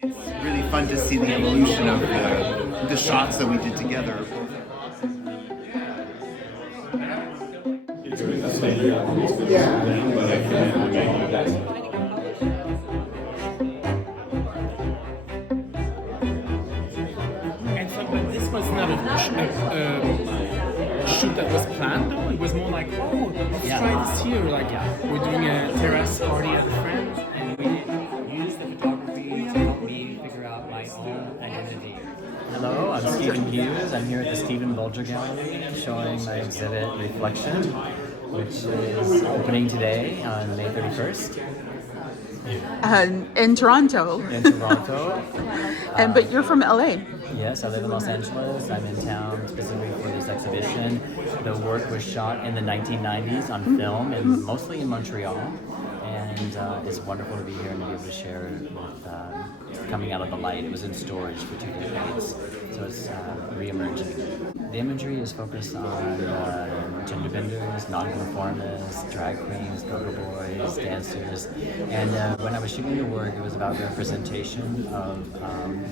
It's really fun to see the evolution of the shots that we did together. And so, but this was not a shoot that was planned, though. It was more like, oh, let's try this here. Like, we're doing a terrace party at a friend, And we used the photography to help me figure out my own identity. Hello, I'm Stephen Hues. I'm here at the Stephen Bulger Gallery showing my exhibit Reflection, which is opening today on May 31st. In Toronto. In Toronto. But you're from LA. Yes, I live in Los Angeles. I'm in town specifically for this exhibition. The work was shot in the 1990s on film, and mostly in Montreal. And it's wonderful to be here and to be able to share it with coming out of the light. It was in storage for 2 decades, so it's re-emerging. The imagery is focused on gender benders, non-conformists, drag queens, go-go boys, dancers. And when I was shooting the work, it was about representation of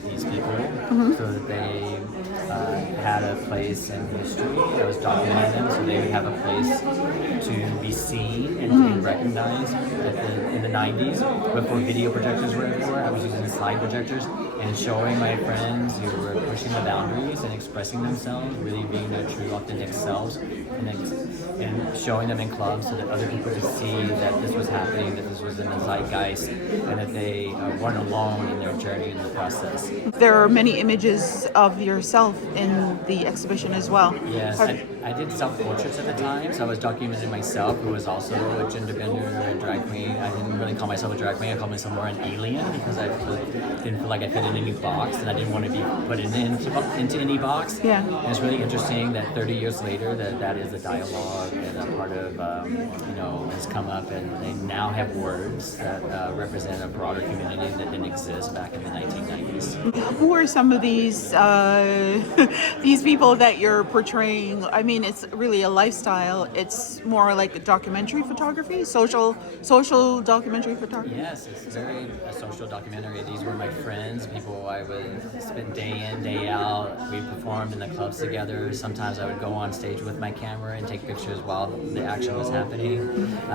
these people, so that they had a place in history. I was documenting them, so they would have a place to be seen and to be recognized. In the 90s, before video projectors were everywhere, I was using slide projectors and showing my friends who were pushing the boundaries and expressing themselves, really being their true, authentic selves, and showing them in clubs so that other people could see that this was happening, that this was in the zeitgeist, and that they weren't alone in their journey in the process. There are many images of yourself in the exhibition as well. Yes, I did self-portraits at the time, so I was documenting myself, who was also a gender bender, a drag queen. I didn't really call myself a drag queen, I called myself more an alien because I didn't feel like I fit in any box, and I didn't want to be put into any box. Yeah. And it's really interesting that 30 years later that is a dialogue and a part of, has come up, and they now have words that represent a broader community that didn't exist back in the 1990s. Who are some of these these people that you're portraying? I mean, it's really a lifestyle. It's more like documentary photography, social documentary photography. Yes, it's very a social documentary. These were my friends, people I would spend day in, day out. We performed in the clubs together. Sometimes I would go on stage with my camera and take pictures while the action was happening.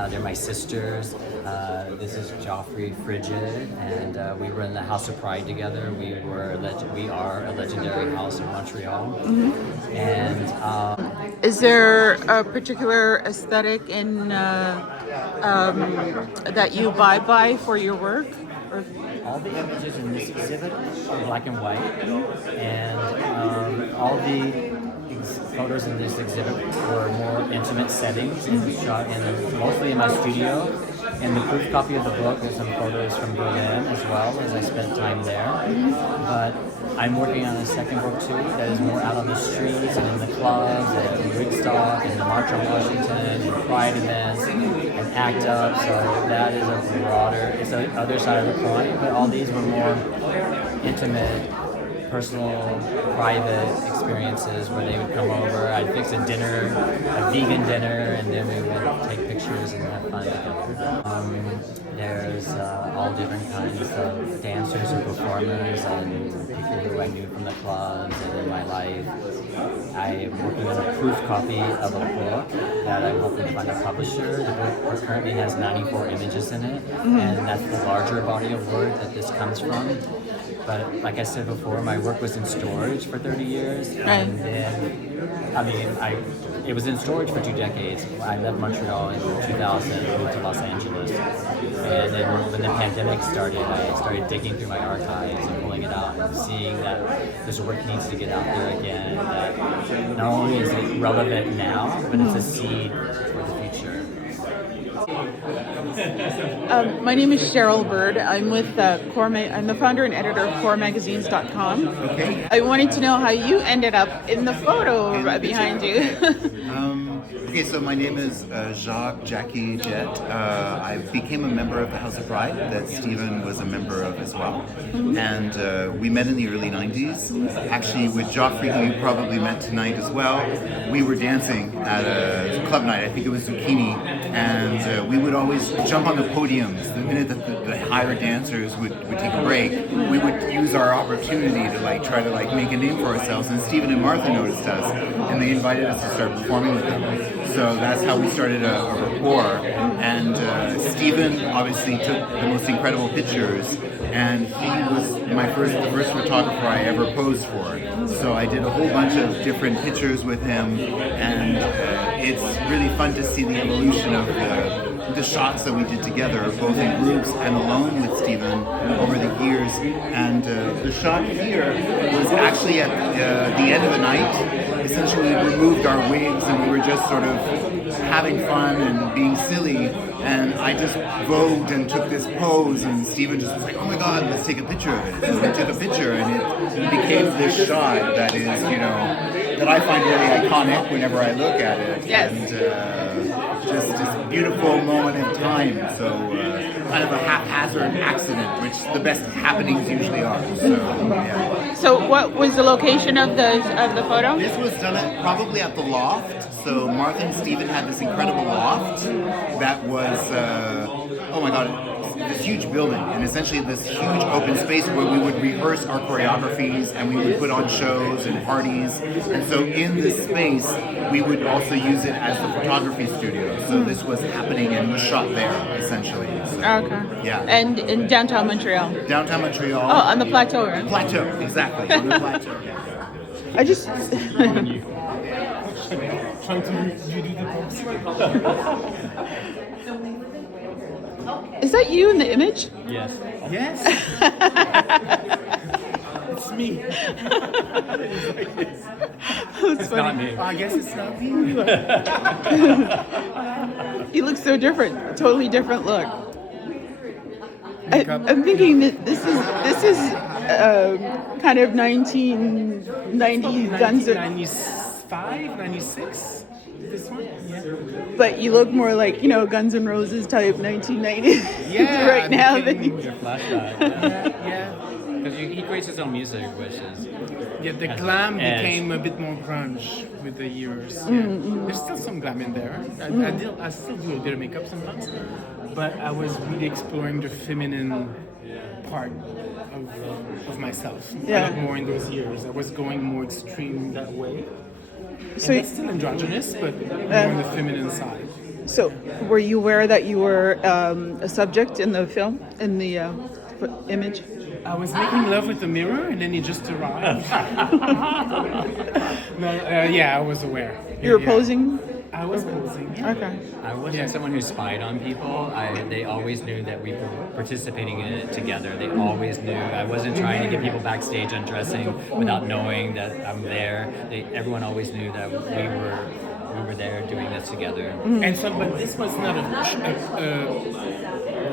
They're my sisters. This is Joffrey Frigid, and we were in the House of Pride together. We are a legendary house in Montreal. And Is there a particular aesthetic in that you abide by for your work? Or? all the images in this exhibit are black and white, and all the photos in this exhibit were more intimate settings and was shot mostly in my studio. And the proof copy of the book is some photos from Berlin as well, as I spent time there. But I'm working on a second book too that is more out on the streets and in the clubs and Woodstock and the March on Washington and Pride events and ACT UP. So that is a broader, it's the other side of the coin, but all these were more intimate, personal, private experiences where they would come over. I'd fix a dinner, a vegan dinner, and then we would take pictures and have fun together. There's all different kinds of dancers and performers and people who I knew from the clubs and in my life. I am working on a proof copy of a book that I'm hoping to find a publisher. The book currently has 94 images in it, and that's the larger body of work that this comes from. But like I said before, my work was in storage for 30 years, and then, it was in storage for 2 decades. I left Montreal in 2000 and moved to Los Angeles. And then when the pandemic started, I started digging through my archives and pulling it out and seeing that this work needs to get out there again, that not only is it relevant now, but it's a seed for the future. My name is Cheryl Bird. I'm with I'm the founder and editor of CoreMagazines.com. Okay. I wanted to know how you ended up in the photo behind you. Okay, so my name is Jackie Jet. I became a member of the House of Pride that Stephen was a member of as well. And we met in the early 90s. Actually, with Joffrey, who you probably met tonight as well, we were dancing at a club night. I think it was Zucchini. And we would always jump on the podiums. The minute that the higher dancers would take a break, we would use our opportunity to try to make a name for ourselves. And Stephen and Martha noticed us, and they invited us to start performing with them. So that's how we started a rapport. And Stephen obviously took the most incredible pictures, and he was the first photographer I ever posed for. So I did a whole bunch of different pictures with him, and it's really fun to see the evolution of the shots that we did together, both in groups and alone with Stephen over the years. And the shot here was actually at the end of the night. Essentially, we removed our wigs and we were just sort of having fun and being silly. And I just vogued and took this pose, and Stephen just was like, "Oh my God, let's take a picture of it." So we took a picture, and it became this shot that is, that I find really iconic whenever I look at it. Yes. And just this beautiful moment in time. So kind of a haphazard accident, which the best happenings usually are. So yeah. So what was the location of the photo? This was done probably at the loft. So Martha and Stephen had this incredible loft that was, oh my God, this huge building, and essentially this huge open space where we would rehearse our choreographies and we would put on shows and parties. And so in this space, we would also use it as the photography studio. So this was happening and was shot there, essentially. So, Okay. yeah. And in downtown Montreal. Downtown Montreal. Oh, on the plateau, right? Plateau, exactly. On the plateau. I just. Trying to you do the pose. Is that you in the image? Yes. Yes. It's me. It's funny. Not me. I guess it's not me. You look so different. Totally different look. Makeup. I'm thinking that this is kind of 1990 Guns N' 1995, 96. This one? Yeah. but you look more like Guns N' Roses type 1990s Yeah, right now than became- Your flashback. Yeah. Because he creates his own music, which is Yeah, the glam Edge. became a bit more grunge with the years. Yeah. There's still some glam in there. I still do a bit of makeup sometimes, but I was really exploring the feminine part of myself a Yeah. lot more in those years. I was going more extreme that way. So, And it's still androgynous, but more on the feminine side. so were you aware that you were a subject in the film, in the image? I was making love with the mirror, and then it just arrived. No, yeah, I was aware. You were Yeah. posing? I was posing. Yeah. Okay. I wasn't someone who spied on people. They always knew that we were participating in it together. They always knew. I wasn't trying to get people backstage undressing without knowing that I'm there. Everyone always knew that we were there doing this together. And so, but this was not a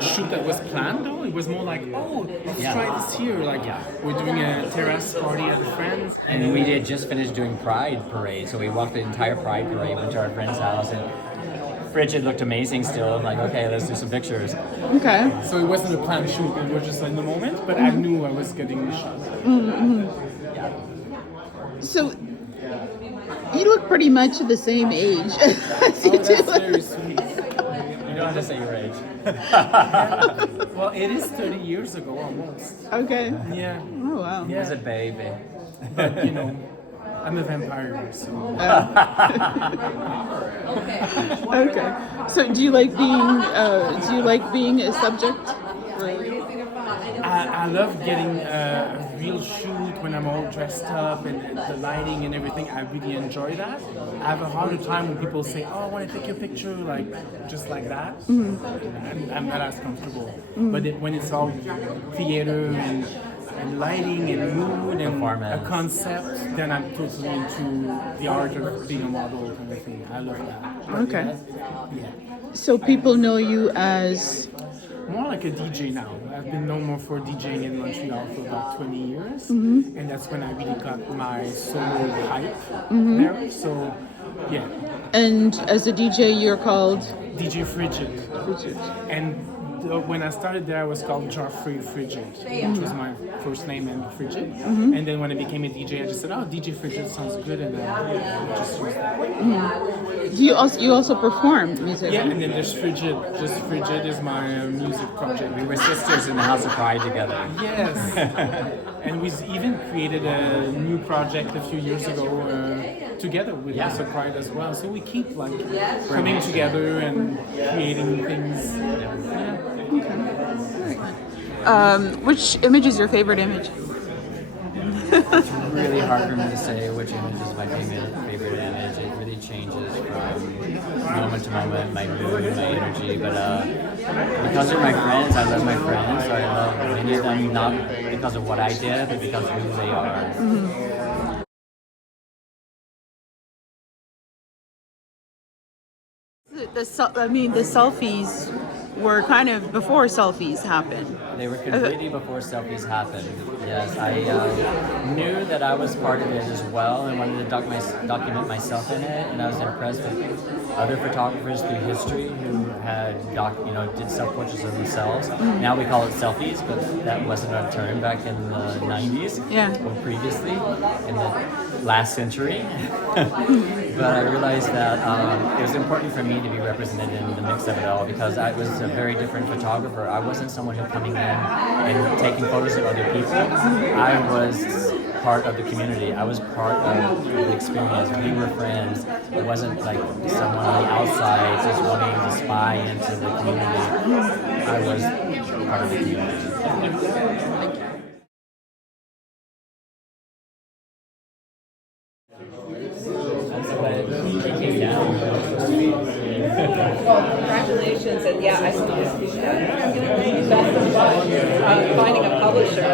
shoot that was planned, though. It was more like, oh, let's Yeah. try this here. Like, Yeah. we're doing a terrace party at a friend's. And we had just finished doing Pride Parade, so we walked the entire Pride Parade, went to our friend's house, and Frigid looked amazing still. I'm like, okay, let's do some pictures. Okay. So it wasn't a planned shoot. It was just in the moment, but I knew I was getting the shot. Yeah. So you look pretty much the same age as you Oh, do. that's very sweet. You don't have to say your age. Well, it is 30 years ago almost. Okay. Yeah. Oh wow. He was a baby. But, I'm a vampire, so. Okay. So do you like being a subject? I love getting a real shoot when I'm all dressed up and the lighting and everything. I really enjoy that. I have a harder time when people say, "Oh, I want to take your picture," just like that. I'm not as comfortable. But when it's all theater and lighting and mood and a Performance. concept, then I'm totally into the art of being a model kind of thing. I love that. Okay. Yeah. So people know you as More like a DJ now. I've been known more for DJing in Montreal for about 20 years. And that's when I really got my solo hype there. So, yeah, And as a DJ, you're called DJ Frigid. Frigid. And when I started there, I was called Joffrey Frigid, which was my first name and Frigid. And then when I became a DJ, I just said, "Oh, DJ Frigid sounds good," and I just used that. Do you also perform music? Yeah, and then there's Frigid. Just Frigid is my music project. We were sisters in the House of Pride together. Yes. And we even created a new project a few years ago together with Yeah. House of Pride as well. So we keep like coming together and creating things. Yeah. Which image is your favorite image? It's really hard for me to say which image is my favorite image. It really changes from moment to moment, my mood, my energy. But because they're my friends, I love my friends. So I love many of them not because of what I did, but because of who they are. The selfies were kind of before selfies happened. They were completely before selfies happened. Yes, I knew that I was part of it as well and wanted to document myself in it. And I was impressed with other photographers through history who had did self-portraits of themselves. Now we call it selfies, but that wasn't a term back in the 90s. Yeah. Or previously in the last century. But I realized that it was important for me to be represented in the mix of it all because I was a very different photographer. I wasn't someone who coming in and taking photos of other people. I was part of the community. I was part of the experience. We were friends. It wasn't like someone on the outside just wanting to spy into the community. I was part of the community. Congratulations, and yeah, I still finding a publisher.